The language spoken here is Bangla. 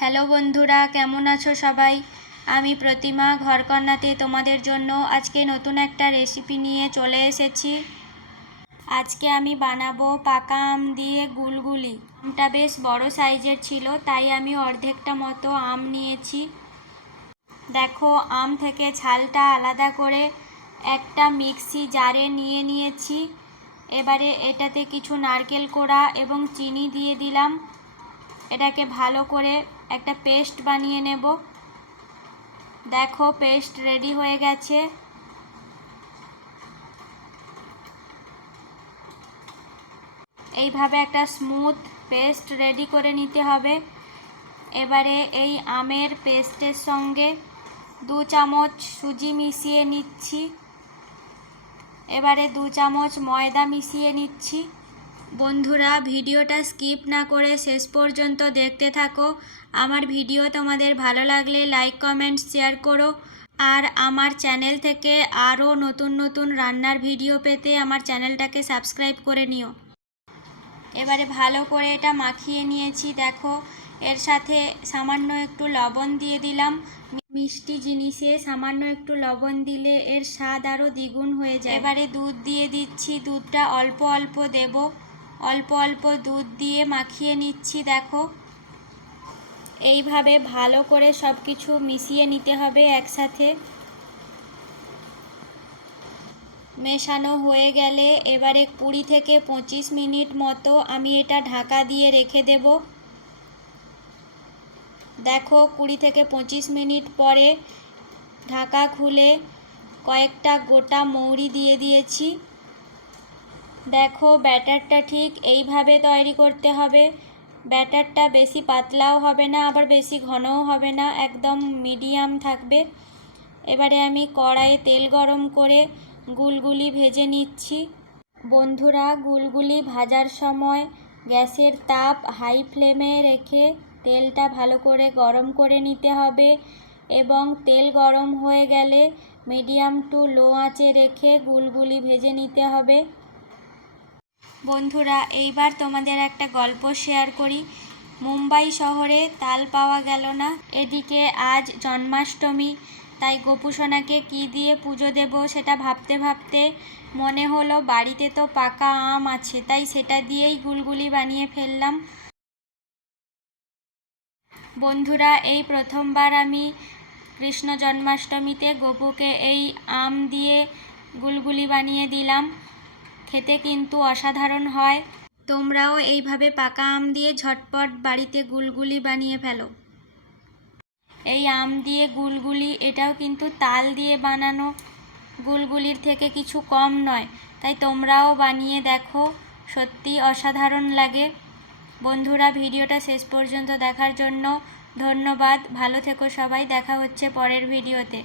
হ্যালো বন্ধুরা, কেমন আছো সবাই? আমি প্রতিমা ঘরকন্নাতে তোমাদের জন্য আজকে নতুন একটা রেসিপি নিয়ে চলে এসেছি। আজকে আমি বানাবো পাকা আম দিয়ে গুলগুলি। আমটা বেশ বড় সাইজের ছিল, তাই আমি অর্ধেকটা মতো আম নিয়েছি। দেখো, আম থেকে ছালটা আলাদা করে একটা মিক্সি জারে নিয়ে নিয়েছি। এবারে এটাতে কিছু নারকেল কোড়া এবং চিনি দিয়ে দিলাম। এটাকে ভালো করে একটা পেস্ট বানিয়ে নেব। দেখো, পেস্ট রেডি হয়ে গেছে। এইভাবে একটা স্মুথ পেস্ট রেডি করে নিতে হবে। এবারে এই আমের পেস্টের সঙ্গে 2 চামচ সুজি মিশিয়ে নিচ্ছি। এবারে 2 চামচ ময়দা মিশিয়ে নিচ্ছি। বন্ধুরা, ভিডিওটা স্কিপ না করে শেষ পর্যন্ত দেখতে থাকো। আমার ভিডিও তোমাদের ভালো লাগলে লাইক, কমেন্ট, শেয়ার করো। আর আমার চ্যানেল থেকে আরও নতুন নতুন রান্নার ভিডিও পেতে আমার চ্যানেলটাকে সাবস্ক্রাইব করে নিও। এবারে ভালো করে এটা মাখিয়ে নিয়েছি। দেখো, এর সাথে সামান্য একটু লবণ দিয়ে দিলাম। মিষ্টি জিনিসে সামান্য একটু লবণ দিলে এর স্বাদ আরও দ্বিগুণ হয়ে যায়। এবারে দুধ দিয়ে দিচ্ছি। দুধটা অল্প অল্প দেব। অল্প অল্প দুধ দিয়ে মাখিয়ে নিচ্ছি। দেখো, এইভাবে ভালো করে সব কিছু মিশিয়ে নিতে হবে একসাথে। মেশানো হয়ে গেলে এবারে 20 থেকে 25 মিনিট মতো আমি এটা ঢাকা দিয়ে রেখে দেব। দেখো, 20 থেকে 25 মিনিট পরে ঢাকা খুলে কয়েকটা গোটা মৌরি দিয়ে দিয়েছি। দেখো, ব্যাটারটা ঠিক এইভাবে তৈরি করতে হবে। ব্যাটারটা বেশি পাতলাও হবে না, আবার বেশি ঘনও হবে না, একদম মিডিয়াম থাকবে। এবারে আমি কড়াইয়ে তেল গরম করে গুলগুলি ভেজে নিচ্ছি। বন্ধুরা, গুলগুলি ভাজার সময় গ্যাসের তাপ হাই ফ্লেমে রেখে তেলটা ভালো করে গরম করে নিতে হবে এবং তেল গরম হয়ে গেলে মিডিয়াম টু লো আঁচে রেখে গুলগুলি ভেজে নিতে হবে। বন্ধুরা, এইবার তোমাদের একটা গল্প শেয়ার করি। মুম্বাই শহরে তাল পাওয়া গেল না। এদিকে আজ জন্মাষ্টমী, তাই গোপুসোনাকে কি দিয়ে পুজো দেব সেটা ভাবতে ভাবতে মনে হলো বাড়িতে তো পাকা আম আছে, তাই সেটা দিয়েই গুলগুলি বানিয়ে ফেললাম। বন্ধুরা, এই প্রথমবার আমি কৃষ্ণ জন্মাষ্টমীতে গোপুকে এই আম দিয়ে গুলগুলি বানিয়ে দিলাম। খেতে কিন্তু অসাধারণ হয়। তোমরাও এইভাবে পাকা আম দিয়ে ঝটপট বাড়িতে গুলগুলি বানিয়ে ফেলো। এই আম দিয়ে গুলগুলি, এটাও কিন্তু তাল দিয়ে বানানো গুলগুলির থেকে কিছু কম নয়, তাই তোমরাও বানিয়ে দেখো, সত্যি অসাধারণ লাগে। বন্ধুরা, ভিডিওটা শেষ পর্যন্ত দেখার জন্য ধন্যবাদ। ভালো থেকো সবাই, দেখা হচ্ছে পরের ভিডিওতে।